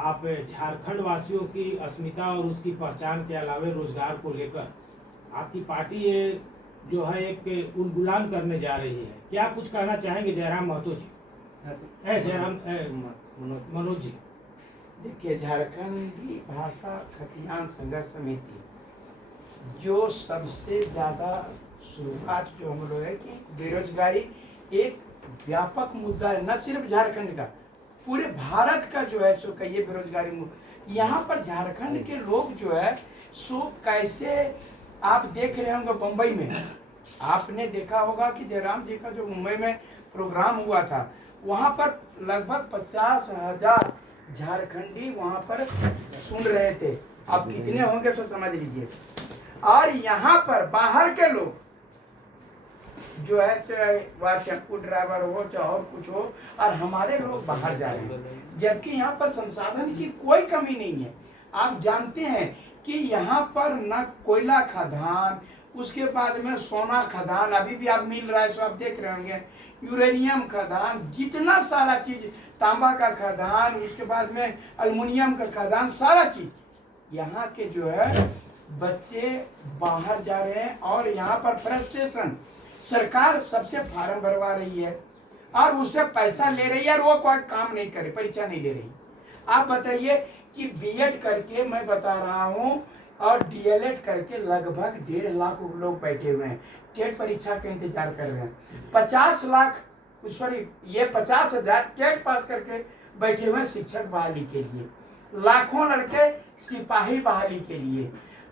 आप झारखंड वासियों की अस्मिता और उसकी पहचान के अलावे रोजगार को लेकर आपकी पार्टी ये जो है एक उलगुलान करने जा रही है, क्या कुछ कहना चाहेंगे जयराम महतो जी? मनोज जी, देखिए, झारखंडी भाषा खतियान संघर्ष समिति जो सबसे ज़्यादा शुरुआत जो हम लोग है कि बेरोजगारी एक व्यापक मुद्दा है, न सिर्फ झारखंड का, पूरे भारत का जो है सो कहिए बेरोजगारी। यहाँ पर झारखंड के लोग जो है सो कैसे, आप देख रहे होंगे बम्बई में, आपने देखा होगा कि जयराम जी का जो मुंबई में प्रोग्राम हुआ था, वहाँ पर लगभग 50,000 झारखंडी वहाँ पर सुन रहे थे। अब कितने होंगे सो समझ लीजिए। और यहाँ पर बाहर के लोग जो है, चाहे वह टेम्पो ड्राइवर हो चाहे और कुछ हो, और हमारे लोग बाहर जा रहे हैं, जबकि यहाँ पर संसाधन की कोई कमी नहीं है। आप जानते हैं कि यहाँ पर न कोयला खदान, उसके बाद में सोना खदान अभी भी आप मिल रहा है, सो आप देख रहे होंगे, यूरेनियम खदान, जितना सारा चीज, तांबा का खदान, उसके बाद में अल्मुनियम का खदान, सारा चीज यहाँ के जो है बच्चे बाहर जा रहे हैं। और यहाँ पर फ्रस्ट्रेशन, सरकार सबसे फार्म भरवा रही है और उससे पैसा ले रही है और वो कोई काम नहीं करे, परीक्षा नहीं ले रही। आप बताइए कि बीएड करके मैं बता रहा हूँ और डीएलएड करके लगभग 1.5 लाख लोग बैठे हुए हैं, टेट परीक्षा का इंतजार कर रहे हैं। 50 लाख, सॉरी ये 50,000 टेट पास करके बैठे हुए हैं शिक्षक बहाली के लिए, लाखों लड़के सिपाही बहाली के लिए,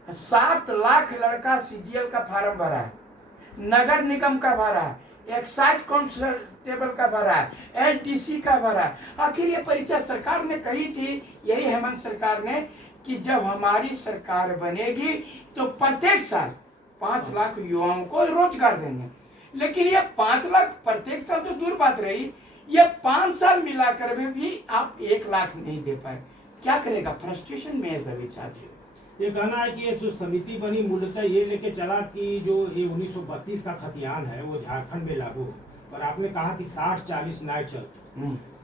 7 लाख लड़का सीजीएल का फार्म भरा है, नगर निगम का भरा है, एक्साइज कांस्टेबल का भरा है, एलटीसी का भरा है। आखिर ये परीक्षा सरकार ने कही थी, यही हेमंत सरकार ने, कि जब हमारी सरकार बनेगी तो प्रत्येक साल 5 लाख युवाओं को रोजगार देंगे। लेकिन ये 5 लाख प्रत्येक साल तो दूर बात रही, ये 5 साल मिलाकर भी आप 1 लाख नहीं दे पाए। क्या करेगा? फ्रस्ट्रेशन में है सभी छात्र। ये कहना है कि ये जो समिति बनी मूलतः ये लेके चला कि जो ये 1932 का खतियान है वो झारखंड में लागू हो, पर आपने कहा कि 60-40 न्याय चल।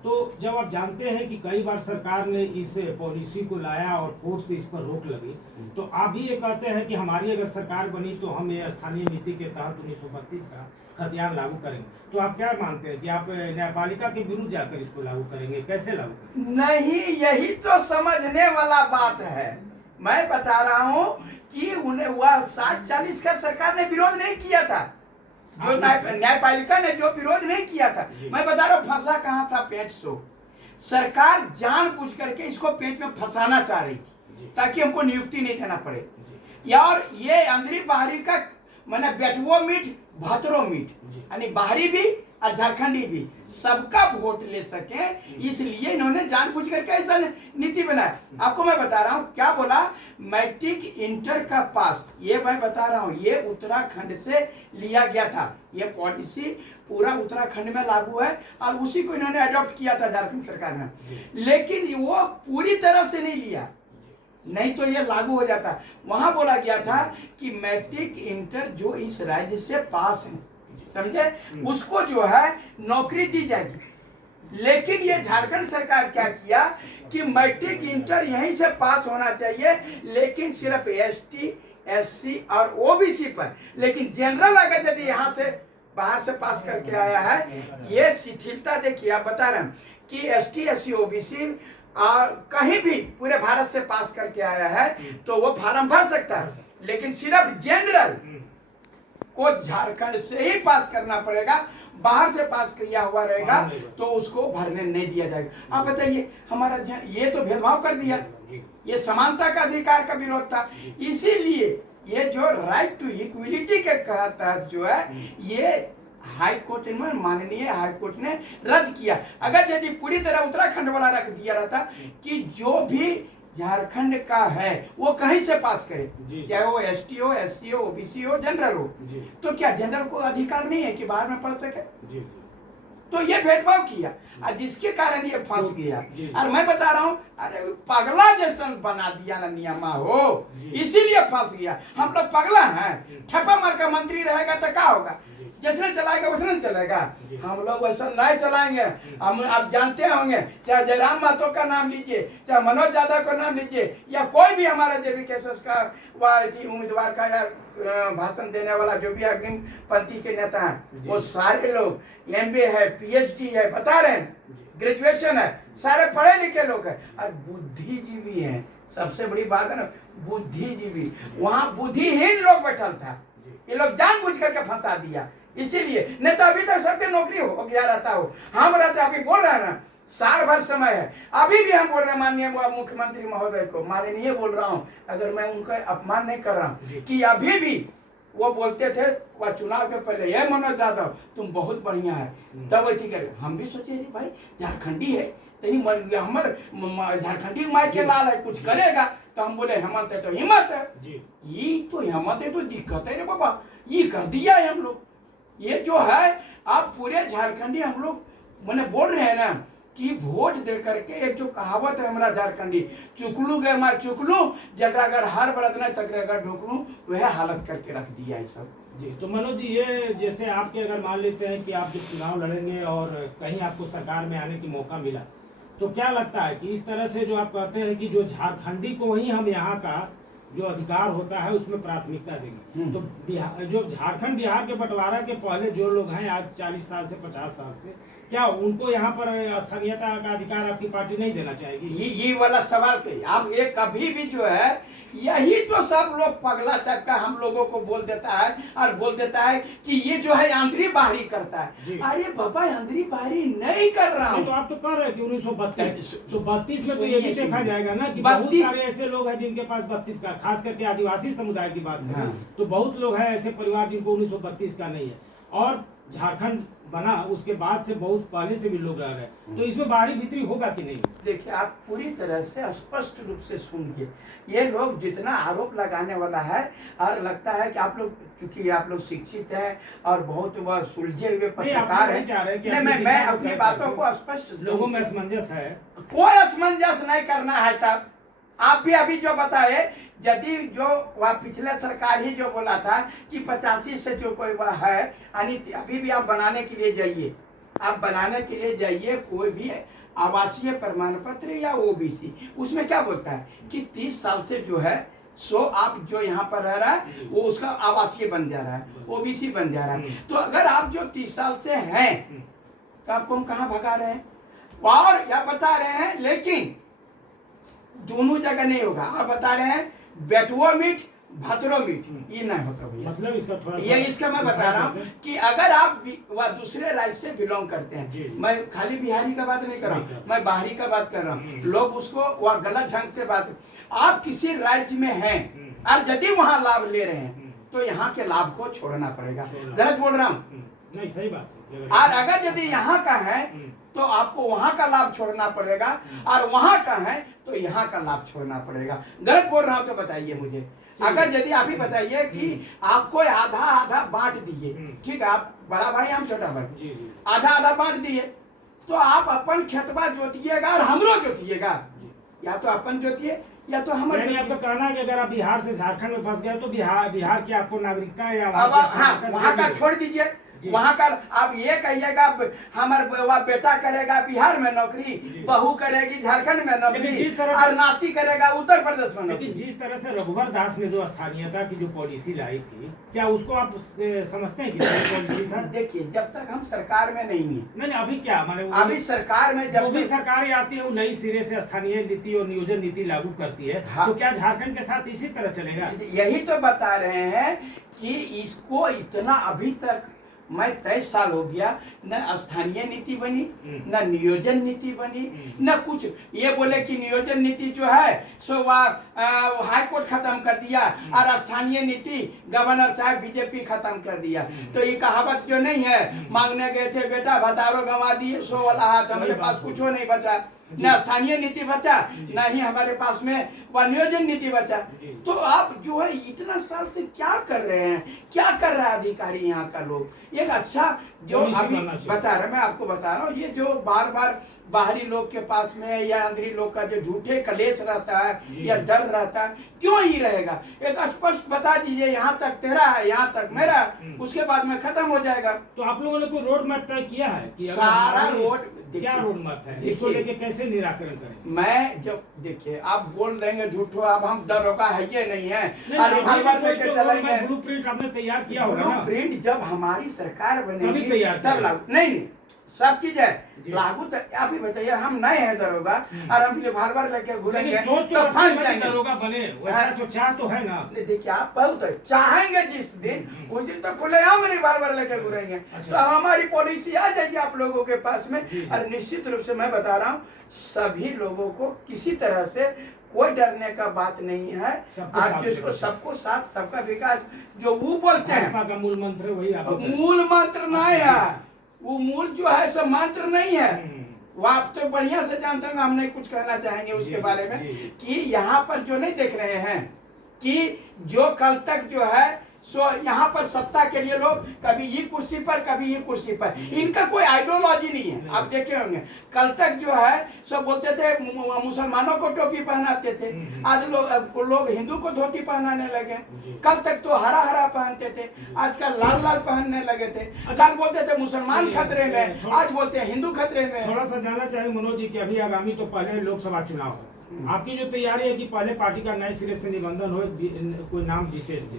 तो जब आप जानते हैं कि कई बार सरकार ने इस पॉलिसी को लाया और कोर्ट से इस पर रोक लगी, तो आप भी ये कहते हैं कि हमारी अगर सरकार बनी तो हम ये स्थानीय नीति के तहत 1932 का खतियान लागू करेंगे। तो आप क्या मानते हैं कि आप न्यायपालिका के विरुद्ध जाकर इसको लागू करेंगे? कैसे लागू करेंगे? नहीं, यही तो समझने वाला बात है। मैं बता रहा हूँ कि उन्हें वह 60-40 का सरकार ने विरोध नहीं किया था, जो न्यायपालिका ने जो विरोध नहीं किया था। मैं बता रहा हूँ फंसा कहाँ था, पेच सो। सरकार जानबूझ करके इसको पेच में फंसाना चाह रही थी ताकि हमको नियुक्ति नहीं देना पड़े। और ये अंदरी बाहरी का मैंने बेटवो मीट भतरो मीट, यानी बाहरी भी और झारखंडी भी सबका वोट ले सके, इसलिए इन्होंने जानबूझ करके ऐसा नीति बनाया। आपको मैं बता रहा हूँ क्या बोला, मैट्रिक इंटर का पास, ये मैं बता रहा हूँ, ये उत्तराखंड से लिया गया था। ये पॉलिसी पूरा उत्तराखंड में लागू है और उसी को इन्होंने अडॉप्ट किया था झारखंड सरकार ने, लेकिन वो पूरी तरह से नहीं लिया, नहीं तो ये लागू हो जाता। वहां बोला गया था कि मैट्रिक इंटर जो इस राज्य से पास है, समझे, उसको जो है नौकरी दी जाएगी। लेकिन ये झारखंड सरकार क्या किया कि मैट्रिक इंटर यहीं से पास होना चाहिए, लेकिन सिर्फ एसटी, एससी और ओबीसी पर। लेकिन जनरल अगर यदि यहाँ से बाहर से पास करके आया है, ये शिथिलता देखिए। आप बता रहे हैं कि एसटी, एससी, ओबीसी कहीं भी पूरे भारत से पास करके आया है तो वो फार्म भर सकता है, लेकिन सिर्फ जनरल को झारखंड से ही पास करना पड़ेगा। बाहर से पास किया हुआ रहेगा तो उसको भरने नहीं दिया जाएगा। आप बताइए, हमारा ये तो भेदभाव कर दिया, ये समानता का अधिकार का विरोध था। इसीलिए ये जो राइट टू इक्विलिटी के तहत जो है, ये हाई कोर्ट में, माननीय हाई कोर्ट ने रद्द किया। अगर यदि पूरी तरह उत्तराखंड वाला रख दिया रहता कि जो भी झारखंड का है वो कहीं से पास करे, चाहे वो एसटी हो, एससी हो, ओबीसी हो, जनरल हो, तो क्या जनरल को अधिकार नहीं है कि बाहर में पढ़ सके? तो ये भेदभाव किया और जिसके कारण ये फंस गया। और मैं बता रहा हूँ, अरे पगला जैसा बना दिया ना नियमा हो, इसीलिए फंस गया। हम लोग पगला हैं, ठप्पा मार का मंत्री रहेगा तो क्या होगा? जिसने चलाएगा वैसे नहीं चलेगा। जी। हम लोग वैसा नहीं चलाएंगे। हम आप जानते होंगे, चाहे जयराम महतो का नाम लीजिए, चाहे मनोज यादव का नाम लीजिए, या कोई भी हमारा जेबी केसेस का उम्मीदवार का या भाषण देने वाला जो भी अग्रिम पंक्ति के नेता हैं, वो सारे लोग MA है, PhD है, बता रहे हैं, ग्रेजुएशन है, सारे पढ़े लिखे लोग हैं और बुद्धिजीवी हैं। सबसे बड़ी बात है ना, बुद्धिजीवी। वहां बुद्धिहीन लोग बैठल था, ये लोग जानबूझ करके फंसा दिया। इसीलिए नहीं तो अभी तक सबके नौकरी हो गया रहता हो। हम रहते अभी बोल रहे हैं ना, साल भर समय है। अभी भी हम बोल रहे हैं माननीय मुख्यमंत्री महोदय को, माननीय बोल रहा हूँ, अगर मैं उनका अपमान नहीं कर रहा हूँ, कि अभी भी वो बोलते थे वह चुनाव के पहले, ये मनोज यादव तुम बहुत बढ़िया है, तब ठीक है। हम भी सोचे भाई झारखंडी है, हमारे झारखंडी माई के लाल है, कुछ करेगा। तो हम बोले हिम्मत है तो हिम्मत है, ये तो हिम्मत है तो दिक्कत है रे बाबा, ये कर दिया है हम लोग। ये जो है आप पूरे झारखंडी हम लोग मैंने बोल रहे हैं ना कि वोट दे करके, एक जो कहावत है हमारा झारखंडी, चुकलू गर मैं चुकलू, जगह अगर हर बरत नहीं तक अगर ढुकलू, वह हालत करके रख दिया है सब। जी, तो मनोज जी, ये जैसे आपके अगर मान लेते हैं कि आप जब चुनाव लड़ेंगे और कहीं आपको सरकार में आने की मौका मिला, तो क्या लगता है कि इस तरह से जो आप कहते हैं कि जो झारखंडी को ही हम यहाँ का जो अधिकार होता है उसमें प्राथमिकता देंगे, तो बिहार जो झारखंड बिहार के बंटवारा के पहले जो लोग हैं आज 40 साल से 50 साल से, क्या उनको यहाँ पर स्थानीयता का अधिकार आपकी पार्टी नहीं देना चाहेगी? ये वाला सवाल के आप ये कभी भी जो है, यही तो सब लोग पगला टाइप का हम लोगों को बोल देता है और बोल देता है कि ये जो है आंध्री बाहरी करता है। अरे बाबा, आंध्री बाहरी नहीं कर रहा हूँ। तो आप तो कर रहे हैं कि 1932, तो 32 में तो ये भी देखा जाएगा ना कि 32 बहुत सारे ऐसे लोग हैं जिनके पास 32 का, खास करके आदिवासी समुदाय की बात करें, तो बहुत लोग हैं ऐसे परिवार जिनको 1932 का नहीं है। और झारखंड बना उसके बाद से बहुत पहले से भी लोग रह रहे हैं, तो इसमें बाहरी भीतरी होगा कि नहीं? देखिए, आप पूरी तरह से स्पष्ट रूप से सुनिए, ये लोग जितना आरोप लगाने वाला है, और लगता है कि आप लोग, चूंकि आप लोग शिक्षित हैं और बहुत वह सुलझे हुए पत्रकार हैं, मैं अपनी बातों को स्पष्ट, लोगों में असमंजस है, कोई असमंजस नहीं करना है। तब आप भी अभी जो बताए, यदि जो वह पिछले सरकार ही जो बोला था कि 85 से जो कोई वह है, यानी अभी भी आप बनाने के लिए जाइए, आप बनाने के लिए जाइए कोई भी आवासीय प्रमाण पत्र या OBC, उसमें क्या बोलता है कि 30 साल से जो है सो आप जो यहाँ पर रह रहा है वो उसका आवासीय बन जा रहा है, OBC बन जा रहा है। तो अगर आप जो 30 साल से हैं तो आपको हम कहाँ भगा रहे हैं और या बता रहे हैं, लेकिन दोनों जगह नहीं होगा। आप बता रहे हैं बेटुआ मीट भद्रो मीट, ये नहीं होता भैया। मतलब इसका थोड़ा ये इसका मैं बता रहा हूँ कि अगर आप वह दूसरे राज्य से बिलोंग करते हैं, मैं खाली बिहारी का बात नहीं कर रहा हूँ, मैं बाहरी का बात कर रहा हूँ, लोग उसको वह गलत ढंग से बात, आप किसी राज्य में हैं और यदि वहाँ लाभ ले रहे हैं तो यहाँ के लाभ को छोड़ना पड़ेगा। गलत बोल रहा हूँ? नहीं, सही बात है। और अगर यदि यहाँ का है तो आपको वहाँ का लाभ छोड़ना पड़ेगा, और वहाँ का है तो यहाँ का लाभ छोड़ना पड़ेगा। गलत बोल रहा हूँ तो बताइए मुझे। अगर यदि आप ही बताइए कि आपको आधा आधा बांट दिए, ठीक है, आप बड़ा भाई हम छोटा भाई, आधा आधा बांट दिए, तो आप अपन खेतबा जोतिएगा और हमरो जोतिएगा, या तो अपन जोतिए या तो हम। आपका कहना है कि अगर आप बिहार से झारखंड में फंस गए तो बिहार की आपको नागरिकता या वहाँ का छोड़ दीजिए, वहाँ का आप ये कहिएगा हमारा बेटा करेगा बिहार में नौकरी, बहू करेगी झारखंड में नौकरी, और नाती करेगा उत्तर प्रदेश में नौकरी। लेकिन जिस तरह से रघुवर दास ने जो स्थानीयता की जो पॉलिसी लाई थी, क्या उसको आप समझते हैं कि पॉलिसी था? देखिए, जब तक हम सरकार में नहीं है, नहीं अभी क्या माने, अभी सरकार में जब भी सरकार आती है वो नई सिरे से स्थानीय नीति और नियोजन नीति लागू करती है। तो क्या झारखंड के साथ इसी तरह चलेगा? यही तो बता रहे हैं कि इसको इतना अभी तक मैं 23 साल हो गया, न स्थानीय नीति बनी, न नियोजन नीति बनी, न कुछ। ये बोले कि नियोजन नीति जो है सो हाई कोर्ट खत्म कर दिया, और स्थानीय नीति गवर्नर साहब बीजेपी खत्म कर दिया। तो ये कहावत जो नहीं है, मांगने गए थे बेटा भतारो गंवा दिए, सो वाला हाथ, हमारे पास कुछ नहीं बचा। न स्थानीय नीति बचा, न ही हमारे पास में वह नियोजन नीति बचा। तो आप जो है इतना साल से क्या कर रहे हैं, क्या कर रहा है अधिकारी यहाँ का लोग? एक अच्छा जो अभी बता रहे, मैं आपको बता रहा हूँ, ये जो बार बार बाहरी लोग के पास में या अंदरी लोग का जो झूठे कलेश रहता है या डर रहता है, क्यों ही रहेगा? एक स्पष्ट बता दीजिए, यहाँ तक तेरा है, यहाँ तक मेरा, उसके बाद में खत्म हो जाएगा। तो आप लोगों ने कोई रोड मैप तय किया है कि सारा रोड क्या रोड मैप है, इसको लेके कैसे निराकरण करें? मैं जब देखिए आप बोल देंगे झूठो, अब हम दरोगा है ये नहीं है, रिवॉल्वर लेके चलेंगे। ब्लूप्रिंट आपने तैयार किया होगा ना? ब्लूप्रिंट जब हमारी सरकार बनेगी तैयार तब लागू नहीं सब चीजें लागू। तो आप ही बताइए, हम नए हैं दरोगा और हम रिवॉल्वर लेके घूमेंगे तो फंस जाएंगे। दरोगा बने वैसा तो चाह तो है ना? देखिए आप बहुत चाहेंगे जिस दिन, उस दिन तो खुलेआम रिवॉल्वर लेके घूमेंगे। तो अब हमारी पॉलिसी आ जाएगी आप लोगों के पास में। और निश्चित रूप से मैं बता रहा हूँ, सभी लोगों को किसी तरह से कोई डरने का बात नहीं है। आज जिसको सबको साथ सबका विकास जो वो बोलते हैं का मूल मंत्र वही आप मूल मंत्र नहीं है, वो मूल जो है सब मंत्र नहीं है। वो आप तो बढ़िया से जानते हैं, हम नहीं कुछ कहना चाहेंगे उसके बारे में कि यहाँ पर जो नहीं देख रहे हैं कि जो कल तक जो है सो यहाँ पर सत्ता के लिए लोग कभी ये कुर्सी पर कभी ये कुर्सी पर, इनका कोई आइडियोलॉजी नहीं है। आप देखे होंगे कल तक जो है सो बोलते थे मुसलमानों को टोपी पहनाते थे, आज लोग हिंदू को धोती पहनाने लगे। कल तक तो हरा हरा पहनते थे, आजकल लाल लाल पहनने लगे थे। कल बोलते थे मुसलमान खतरे में, आज बोलते हैं हिंदू खतरे में। थोड़ा सा जानना चाहिए मनोज जी कि अभी आगामी तो पहले लोकसभा चुनाव है, आपकी जो तैयारी है कि पहले पार्टी का नए सिरे से निबंधन हो कोई नाम विशेष से,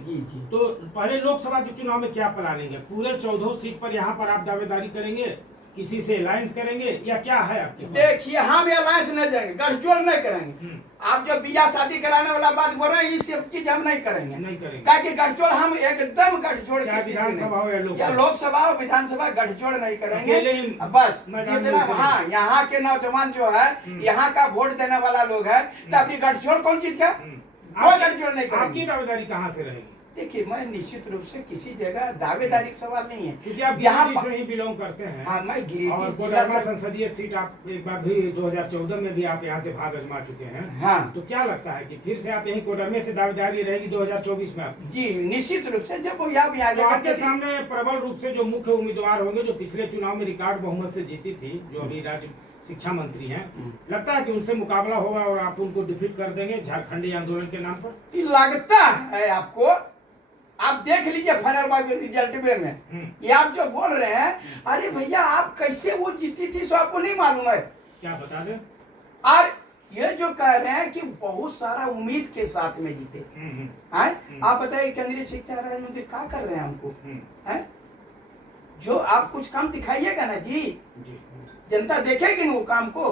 तो पहले लोकसभा के चुनाव में क्या प्लानिंग है? पूरे 14 सीट पर यहाँ पर आप दावेदारी करेंगे, किसी से अलायंस करेंगे या क्या है आपके? देखिए हम अलायंस नहीं जाएंगे, गठजोड़ नहीं करेंगे। आप जो बिया शादी कराने वाला बात बोल रहे हैं, ये सब चीज हम नहीं करेंगे, नहीं करेंगे। ताकि गठजोड़ हम एकदम गठजोड़ विधानसभा हो या लोकसभा और विधानसभा गठजोड़ नहीं करेंगे। बस जितना हाँ यहाँ के नौजवान जो है, यहाँ का वोट देने वाला लोग है, तो अपनी गठजोड़ कौन चीज का, कोई गठजोड़ नहीं करेंगे। आपकी दावेदारी कहाँ से रहेगी? देखिए मैं निश्चित रूप से किसी जगह दावेदारी का सवाल नहीं है, क्योंकि आप गिरिडीह से ही बिलोंग करते हैं। हाँ, मैं गिरिडीह और कोडरमा संसदीय सीट आप एक बार भी 2014 में भी आप यहाँ से भाग आजमा चुके हैं। हाँ, तो क्या लगता है कि फिर से आप यही कोडरमा से दावेदारी रहेगी 2024 में आपकी? जी निश्चित रूप से। जब वो यहाँ तो आपके सामने प्रबल रूप से जो मुख्य उम्मीदवार होंगे, जो पिछले चुनाव में रिकॉर्ड बहुमत से जीती थी, जो अभी राज्य शिक्षा मंत्री हैं, लगता है कि उनसे मुकाबला होगा और आप उनको डिफीट कर देंगे झारखंडी आंदोलन के नाम पर? लगता है आपको? आप देख लीजिए फाइनल रिजल्ट में ये आप जो बोल रहे हैं, अरे भैया आप कैसे वो जीती थी सो आपको नहीं मालूम है क्या? बता दें। और ये जो कह रहे हैं कि बहुत सारा उम्मीद के साथ में जीते, आप बताइए केंद्रीय शिक्षा राज्य मंत्री क्या कर रहे हैं हमको? है जो आप कुछ काम दिखाइएगा ना जी, जनता देखेगी ना वो काम को,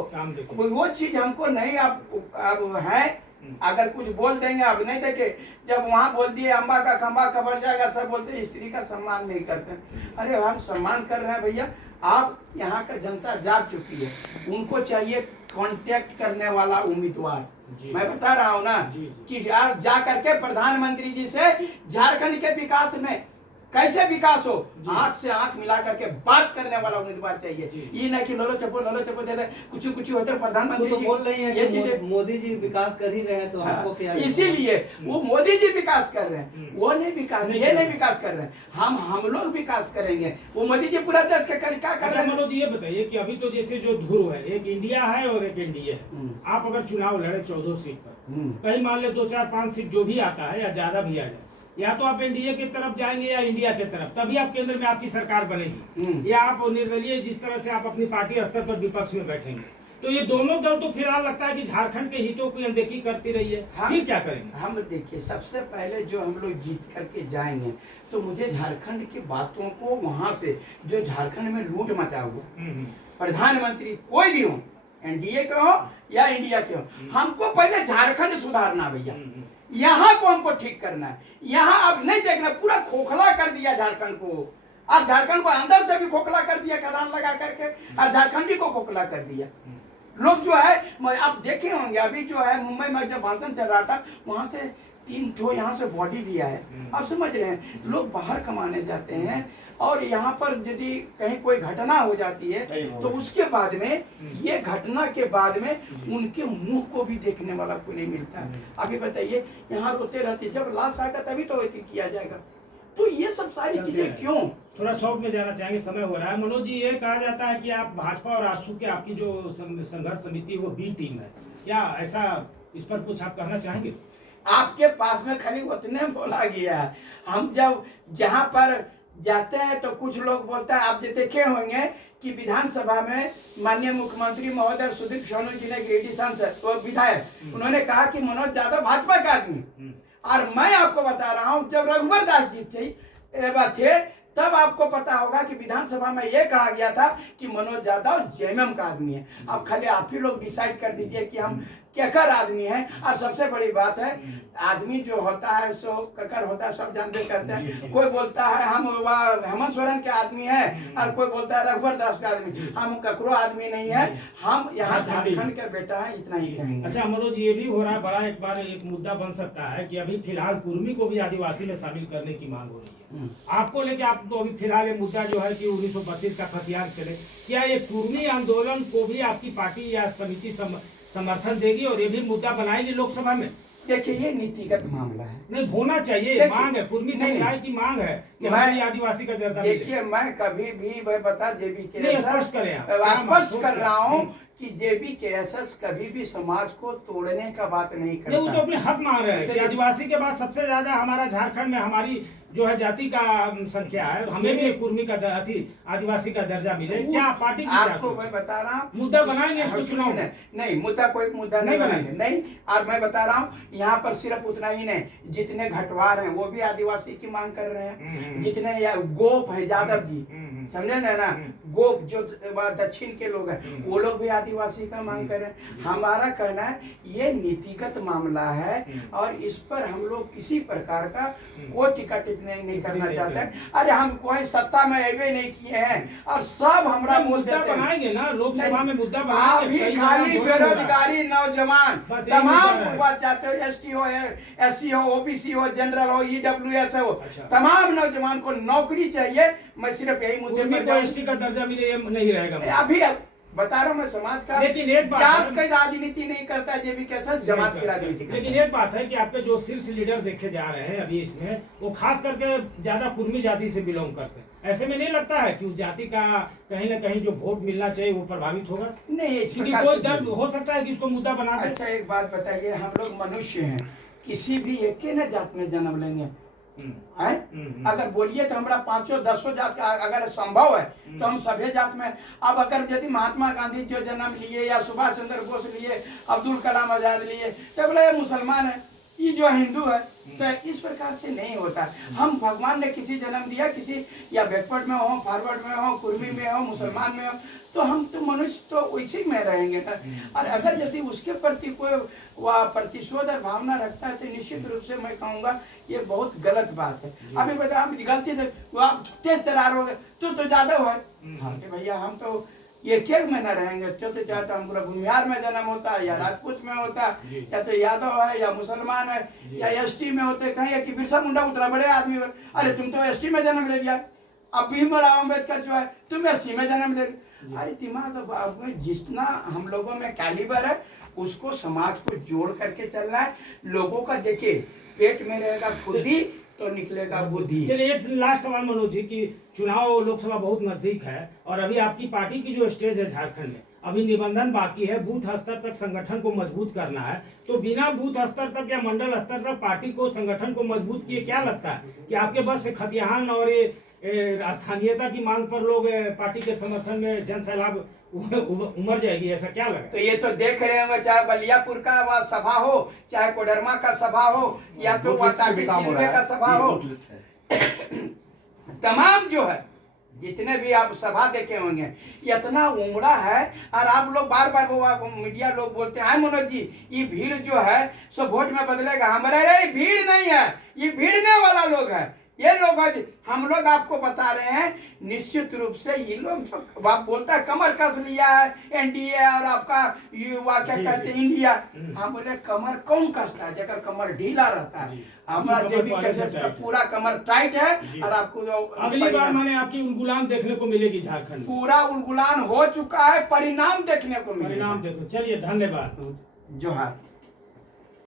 वो चीज हमको नहीं। अब है अगर कुछ बोल देंगे, अब नहीं देखे, जब वहां बोल दिए अम्बा का खंबा कबर जाएगा, सब बोलते स्त्री का सम्मान नहीं करते। अरे हम सम्मान कर रहे हैं भैया, आप यहाँ का जनता जाग चुकी है, उनको चाहिए कांटेक्ट करने वाला उम्मीदवार। मैं बता रहा हूँ ना कि यार जा करके प्रधानमंत्री जी से झारखंड के विकास में कैसे विकास हो, आंख से आंख मिला करके बात करने वाला उम्मीदवार चाहिए। ये नहीं कि लोलो चप्पो दे दे, कुछ होते प्रधानमंत्री तो बोल रही है कि मोदी जी विकास कर ही रहे हैं, तो हमको क्या? इसीलिए वो मोदी जी विकास कर रहे हैं, वो नहीं विकास, ये नहीं विकास कर रहे हैं, हम लोग विकास करेंगे। वो मोदी जी पूरा देश का क्या कर रहे हैं? मनोज जी ये बताइए कि अभी तो जैसे जो ध्रुव है, एक इंडिया है और एक एनडीए है, आप अगर चुनाव लड़े 14 सीट पर, कहीं मान ले 2, 4, 5 सीट जो भी आता है या ज्यादा भी आ जाए, या तो आप एनडीए की तरफ जाएंगे या इंडिया की तरफ, तभी आप केंद्र में आपकी सरकार बनेगी, या आप निर्दलीय जिस तरह से आप अपनी पार्टी स्तर पर विपक्ष में बैठेंगे। तो ये दोनों दल तो फिलहाल लगता है कि झारखंड के हितों की अनदेखी करती रही है। फिर क्या करेंगे? हम देखिए सबसे पहले जो हम लोग जीत करके जाएंगे, तो मुझे झारखंड की बातों को वहां से जो झारखंड में लूट मचा हुआ प्रधानमंत्री कोई भी हो, एनडीए के हो या इंडिया के हो, हमको पहले झारखंड सुधारना भैया, यहाँ को हमको ठीक करना है। यहाँ अब नहीं देखना, पूरा खोखला कर दिया झारखंड को, और झारखंड को अंदर से भी खोखला कर दिया खदान लगा करके, और झारखंडी को खोखला कर दिया। लोग जो है आप देखे होंगे, अभी जो है मुंबई में जब भाषण चल रहा था, वहां से 3 ठो यहाँ से बॉडी दिया है। आप समझ रहे हैं, लोग बाहर कमाने जाते हैं और यहाँ पर यदि कहीं कोई घटना हो जाती है तो उसके बाद में, ये घटना के बाद में उनके मुंह को भी देखने वाला कोई नहीं मिलता है। अभी बताइए, यहाँ रोते रहते, जब लाश आएगा तभी तो वैसे किया जाएगा। तो ये सब सारी चीजें क्यों? थोड़ा शॉर्ट में जाना चाहेंगे, समय हो रहा है। मनोज जी, ये कहा जाता है कि आप भाजपा और आजसू के आपकी जो संघर्ष समिति वो बी टीम है, क्या ऐसा इस पर कुछ आप कहना चाहेंगे? आपके पास में खाली उतने बोला गया है। हम जब जहाँ पर जाते हैं तो कुछ लोग बोलता है, आप जो देखे होंगे कि विधानसभा में माननीय मुख्यमंत्री महोदय सुदीप सोनू जी ने गिरिडीह सांसद वो विधायक, उन्होंने कहा कि मनोज यादव भाजपा का आदमी। और मैं आपको बता रहा हूँ, जब रघुवर दास जी थे तब आपको पता होगा कि विधानसभा में यह कहा गया था कि मनोज यादव जेएमएम का आदमी है। अब खाली आप ही लोग डिसाइड कर दीजिए कि हम केकर आदमी है। और सबसे बड़ी बात है, आदमी जो होता है सो ककर होता है, सब जानते करते हैं। कोई बोलता है हम हेमंत सोरेन के आदमी है, और कोई बोलता है रघुवर दास का आदमी। हम ककरो आदमी नहीं है, हम यहाँ झारखंड के बेटा है, इतना ही कहेंगे। अच्छा मनोज, ये भी हो रहा है बड़ा, एक बार एक मुद्दा बन सकता है कि अभी फिलहाल कुर्मी को भी आदिवासी में शामिल करने की मांग हो रही है। आपको लेके आप तो अभी फिलहाल ये मुद्दा जो है कि 1932 का खतियान चले, क्या ये कुर्मी आंदोलन को भी आपकी पार्टी या समिति समर्थन देगी और ये भी मुद्दा बनाएगी लोकसभा में? देखिए, ये नीतिगत मामला है। नहीं, होना चाहिए, मांग है, कुर्मी समुदाय की मांग है कि हमारी आदिवासी का दर्जा मिले। देखिए, मैं कभी भी वह बता जेबी के स्पष्ट करें, स्पष्ट कर रहा हूँ कि जेबी के एसएस कभी भी समाज को तोड़ने का बात नहीं करता। वो तो अपने हक मांग रहे हैं कि आदिवासी के बाद सबसे ज्यादा हमारा झारखंड में हमारी जो है जाति का संख्या है, हमें भी कुर्मी का आदिवासी का दर्जा मिले। क्या पार्टी की आपको मैं बता रहा हूँ, मुद्दा बनाएंगे इसको चुनाव में? नहीं, मुद्दा कोई मुद्दा नहीं बनाएंगे, नहीं। और मैं बता रहा हूँ, यहाँ पर सिर्फ उतना ही नहीं, जितने घटवार हैं वो भी आदिवासी की मांग कर रहे हैं। जितने गोप है यादव जी, समझे ना, गोप जो दक्षिण के लोग हैं वो लोग भी आदिवासी का मांग कर रहे हैं। हमारा कहना है ये नीतिगत मामला है और इस पर हम लोग किसी प्रकार का कोई टिका टिप्पणी नहीं करना चाहते हैं। अरे हम कोई सत्ता में अबे नहीं किए हैं और सब हमारा मुद्दा बनाएंगे ना लोकसभा में, मुद्दा बनाएंगे। अभी खाली बेरोजगारी, नौजवान, तमाम बात चाहते हो, एसटी हो, एससी हो, ओबीसी हो, जनरल हो, ईडब्ल्यूएस हो, तमाम नौजवान को नौकरी चाहिए। मैं सिर्फ यही मुद्दे पर, एसटी का दर्जा मिले ये नहीं रहेगा। अभी बता रहा हूँ मैं समाज का, लेकिन एक बात, जात की राजनीति नहीं करता है जेबी कैसा, जमात की राजनीति। लेकिन एक बात है कि आपके जो शीर्ष लीडर देखे जा रहे हैं अभी इसमें, वो खास करके ज्यादा कुर्मी जाति से बिलोंग करते हैं। ऐसे में नहीं लगता है कि उस जाति का कहीं ना कहीं जो वोट मिलना चाहिए वो प्रभावित होगा? नहीं, कोई दर्द हो सकता है कि इसको मुद्दा बना दे। अच्छा, एक बात बताइए, हम लोग मनुष्य हैं, किसी भी एक के न जात में जन्म लेंगे है? अगर बोलिए तो हमारा 500-1000 जात का अगर संभव है तो हम सभी जात में। अब अगर यदि महात्मा गांधी जो जन्म लिए या सुभाष चंद्र बोस लिए, अब्दुल कलाम आजाद लिए, तो बोले ये मुसलमान है, ये जो हिंदू है, तो इस प्रकार से नहीं होता। हम भगवान ने किसी जन्म दिया, किसी या बैकवर्ड में हो, फॉरवर्ड में हो, कुर्मी में हो, मुसलमान में हो, तो हम तो मनुष्य तो उसी में रहेंगे ना। और अगर यदि उसके प्रति कोई वह प्रतिशोध और भावना रखता है तो निश्चित रूप से मैं कहूँगा ये बहुत गलत बात है। अभी बता, हम गलती से तेज तरार हो गए, तो यादव है, भैया हम तो ये क्या में न रहेंगे, तो चाहे तो हम भूमिहार में जन्म होता या राजपूत में होता, या तो यादव है या मुसलमान है या एसटी में होते, कहीं कि बिरसा मुंडा उतरा बड़े आदमी, अरे तुम तो एसटी में जन्म ले लिया, अब भीमराव अम्बेडकर जो है तुम एससी में जन्म ले। अरे दिमाग में जितना हम लोगों में कैलिबर है उसको समाज को जोड़ करके चलना है। लोगों का देखिए, पेट में रहेगा खुदी तो निकलेगा बुद्धि। चलिए एक लास्ट सवाल मनोज जी की, चुनाव लोकसभा बहुत नजदीक है और अभी आपकी पार्टी की जो स्टेज है झारखंड में, अभी निबंधन बाकी है, बूथ स्तर तक संगठन को मजबूत करना है, तो बिना बूथ स्तर तक या मंडल स्तर तक पार्टी को, संगठन को मजबूत किए, क्या लगता है कि आपके बस से खतियान और स्थानीयता की मांग पर लोग पार्टी के समर्थन में जन सैलाब उमड़ जाएगी, ऐसा क्या लगा? तो ये तो देख रहे होंगे, चाहे बलियापुर का वह सभा हो, चाहे कोडरमा का सभा हो, या तो वह का सभा हो, तमाम जो है जितने भी आप सभा देखे होंगे, इतना उमड़ा है। और आप लोग बार बार वो मीडिया लोग बोलते हैं मनोज जी ये भीड़ जो है सो वोट में बदलेगा, हमारे भीड़ नहीं है, ये भीड़ने वाला लोग है। ये लोग हम लोग आपको बता रहे हैं निश्चित रूप से ये लोग जो आप बोलता है कमर कस लिया है एनडीए और आपका युवा क्या कहते हैं इंडिया, हम बोले कमर कौन कसता है जगह कमर ढीला रहता है। हमारा कमर जेबी पहले से कैसे टाइट है। पूरा कमर टाइट है जी। और आपको जो अगली बार मैंने आपकी उलगुलान देखने को मिलेगी झारखंड में। पूरा उलगुलान हो चुका है, परिणाम देखने को मिलेगा। परिणाम देखो। चलिए धन्यवाद। जोहार।